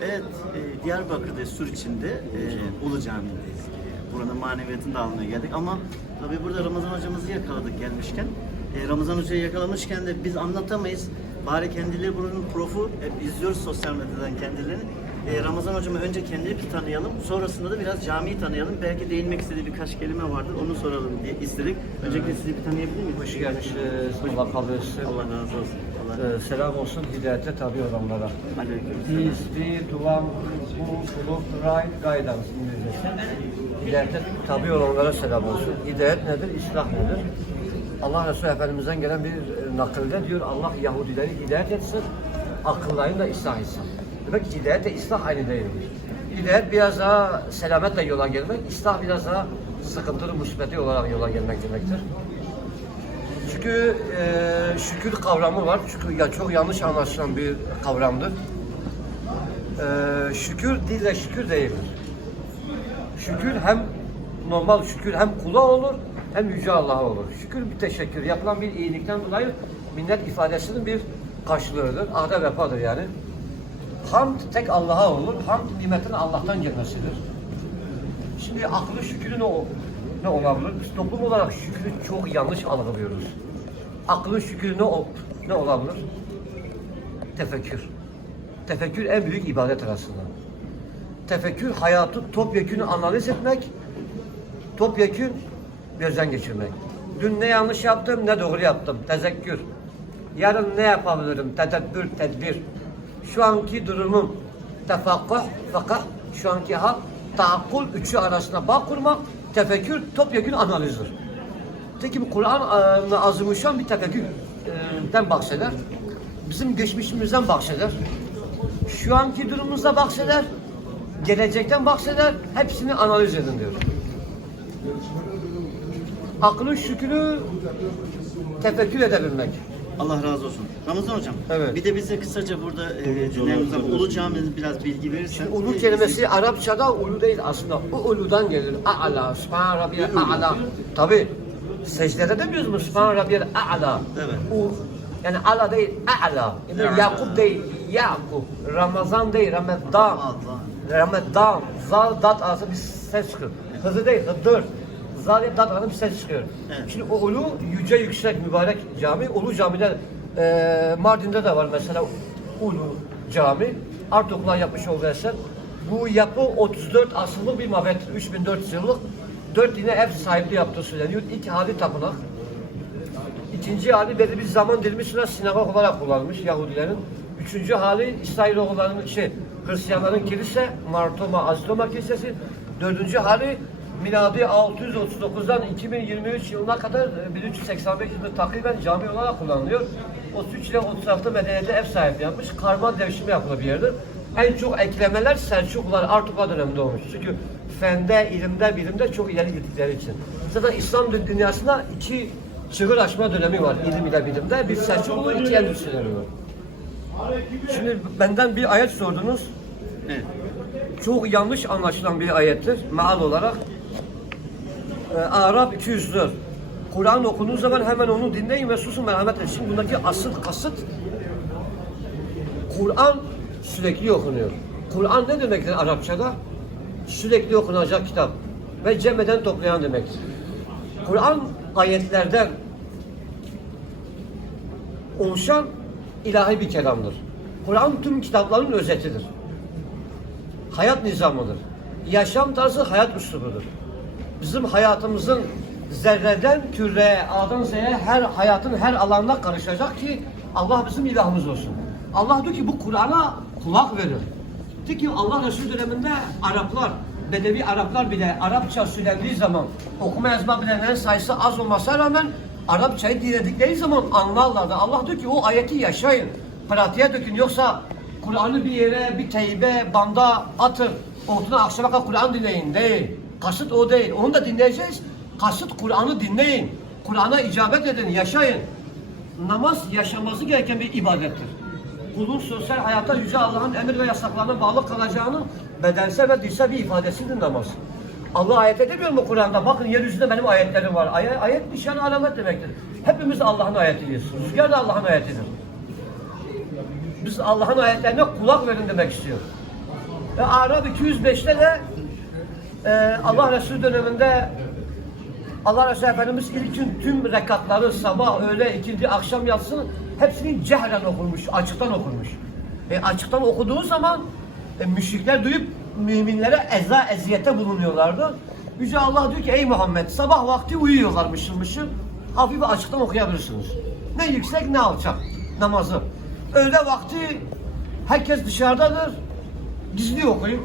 Evet, e, Diyarbakır'da, Sur içinde e, Ulu Camii'ndeyiz. E, buranın maneviyatını da almaya geldik ama tabii burada Ramazan hocamızı yakaladık gelmişken. E, Ramazan hocayı yakalamışken de biz anlatamayız. Bari kendileri buranın profu, hep izliyoruz sosyal medyadan kendilerini. E, Ramazan hocamı önce kendileri bir tanıyalım, sonrasında da biraz camiyi tanıyalım. Belki değinmek istediği birkaç kelime vardır, onu soralım diye istedik. Öncelikle sizi bir tanıyabilir miyiz? Hoş gelmişsiniz. Allah kabul etsin. Allah razı olsun. Allah Ee, selam olsun hidayete tabi olanlara. To one who follow right guidance İngilizcesi. Hidayete tabi olanlara selam olsun. Hidayet nedir? İslah nedir? Allah Resulü Efendimiz'den gelen bir e, nakilde diyor Allah Yahudileri hidayet etsin, akıllarını da ıslah etsin. Ki hidayet ıslah aynı değildir. Hidayet biraz daha selametle yola gelmek, ıslah biraz daha sıkıntılı, musibetli olarak yola gelmek demektir. Çünkü e, şükür kavramı var. Çünkü ya çok yanlış anlaşılan bir kavramdır. E, şükür dille şükür değildir. Şükür hem normal şükür hem kula olur hem yüce Allah'a olur. Şükür bir teşekkür. Yapılan bir iyilikten dolayı minnet ifadesinin bir karşılığıdır. Ahde vefadır yani. Hamd tek Allah'a olur. Hamd nimetin Allah'tan gelmesidir. Şimdi aklı şükrü ne, ne olabilir? Biz toplum olarak şükrü çok yanlış algılıyoruz. Aklın şükrü ne, ne olabilir? Tefekkür. Tefekkür en büyük ibadet arasında. Tefekkür hayatı topyekün analiz etmek, topyekün gözden geçirmek. Dün ne yanlış yaptım, ne doğru yaptım. Tezekkür. Yarın ne yapabilirim? Tedebbür, tedbir. Şu anki durumum tefakkuh, fakat şu anki hal taakkul üçü arasında bağ kurmak, tefekkür, topyekün analizdir. Peki Kur'an e, azimüşşan bir tefekkürden bahseder. Bizim geçmişimizden bahseder. Şu anki durumumuzda bahseder. Gelecekten bahseder. Hepsini analiz edin diyor. Aklın şükrü tefekkür edebilmek. Allah razı olsun. Ramazan hocam, Evet. bir de bize kısaca burada e, dinleyenimize Ulu Cami'nin biraz bilgi verirsen. Ulu kelimesi Arapçada ulu değil aslında. O uludan gelir. A'la, Sübhan Rabbiyel A'la. Tabi. Secdede demiyoruz mu? Sübhan Rabbiyel A'la. Evet. U, yani ala değil, A'la. Yani. Yakup değil, Yakup. Ramazan değil, Ramazan. Ramazan. Zal, dat arasında bir ses çıkıyor. Hızı değil, hıdır. Dat arasında bir ses çıkıyor. Evet. Şimdi o ulu, yüce, yüksek, mübarek cami. Ulu camiler eee Mardin'de de var mesela Ulu Cami. Artuklar yapmış olduğu eser. Bu yapı 34 asırlık bir mabettir. 3400 yıllık. Dört yine ev sahipliği yaptığı söyleniyor. İlk hali tapınak. İkinci hali belli bir zaman dilimi süre sinagog olarak kullanılmış Yahudilerin. Üçüncü hali İsrailoğullarının şey, Hristiyanların kilise, Martoma, Aztoma Kilisesi. Dördüncü hali miladi 639'dan 2023 yılına kadar e, 1385 yılında takriben cami olarak kullanılıyor. 33 ile 36 medeniyete ev sahipliği yapmış. Karma devşirme yapılı bir yerdir. En çok eklemeler Selçuklular, Artuklar döneminde olmuş. Çünkü fende, ilimde, bilimde çok ileri gittikleri için. Zaten İslam dü- dünyasında iki çığır açma dönemi var ilim ile bilimde. Bir Selçuklu, iki dönemi var. Şimdi benden bir ayet sordunuz. Evet. Çok yanlış anlaşılan bir ayettir meal olarak. Ee, Arap 204. Kur'an okunduğu zaman hemen onu dinleyin ve susun merhamet. Şimdi bundaki asıl kasıt Kur'an sürekli okunuyor. Kur'an ne demektir Arapçada? Sürekli okunacak kitap ve cemeden toplayan demektir. Kur'an ayetlerden oluşan ilahi bir kelamdır. Kur'an tüm kitapların özetidir. Hayat nizamıdır. Yaşam tarzı hayat üslubudur. Bizim hayatımızın zerreden küreye, A'dan Z'ye her hayatın her alanına karışacak ki Allah bizim ilahımız olsun. Allah diyor ki bu Kur'an'a kulak verin. Diyor ki Allah Resulü döneminde Araplar, Bedevi Araplar bile Arapça söylendiği zaman okuma yazma bilenlerin sayısı az olmasına rağmen Arapçayı dinledikleri zaman anlarlardı. Allah diyor ki o ayeti yaşayın, pratiğe dökün yoksa Kur'an'ı bir yere, bir teybe, banda atın. Ortadan akşama kadar Kur'an dinleyin değil. Kasıt o değil. Onu da dinleyeceğiz. Kasıt Kur'an'ı dinleyin. Kur'an'a icabet edin, yaşayın. Namaz yaşaması gereken bir ibadettir. Kulun sosyal hayata Yüce Allah'ın emir ve yasaklarına bağlı kalacağının bedensel ve dilsel bir ifadesidir namaz. Allah ayet edemiyor mu Kur'an'da? Bakın yeryüzünde benim ayetlerim var. Ay ayet nişan alamet demektir. Hepimiz Allah'ın ayetiyiz. Rüzgar da Allah'ın ayetidir. Biz Allah'ın ayetlerine kulak verin demek istiyor. Ve Arap 205'te de e, Allah Resulü döneminde Allah Resulü Efendimiz ilk gün tüm rekatları sabah, öğle, ikindi, akşam yatsın hepsini cehren okunmuş, açıktan okunmuş. E, açıktan okuduğu zaman e, müşrikler duyup müminlere eza eziyete bulunuyorlardı. Yüce Allah diyor ki ey Muhammed sabah vakti uyuyorlar mışıl mışıl. Hafif açıktan okuyabilirsiniz. Ne yüksek ne alçak namazı. Öğle vakti herkes dışarıdadır. Gizli okuyun.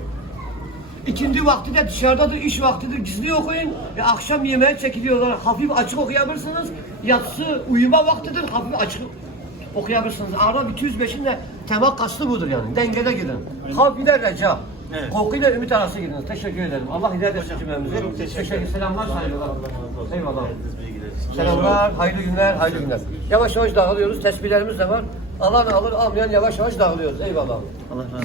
İkindi vakti de dışarıdadır, iş vaktidir, gizli okuyun. E, akşam yemeğe çekiliyorlar, hafif açık okuyabilirsiniz. Yatsı uyuma vaktidir, hafif açık okuyabilirsiniz. Arap 205'in de temel kastı budur yani. Dengede gidin. Havf ile reca. Evet. Korkuyla ümit arası gidiniz. Teşekkür ederim. Allah hidayet etsin cümlemize. Çok teşekkür ederim. Selamlar, saygılar. Eyvallah. Selamlar, hayırlı günler, hayırlı günler. Yavaş yavaş dağılıyoruz, tesbihlerimiz de var. Alan alır, almayan yavaş yavaş dağılıyoruz. Eyvallah. Allah razı olsun.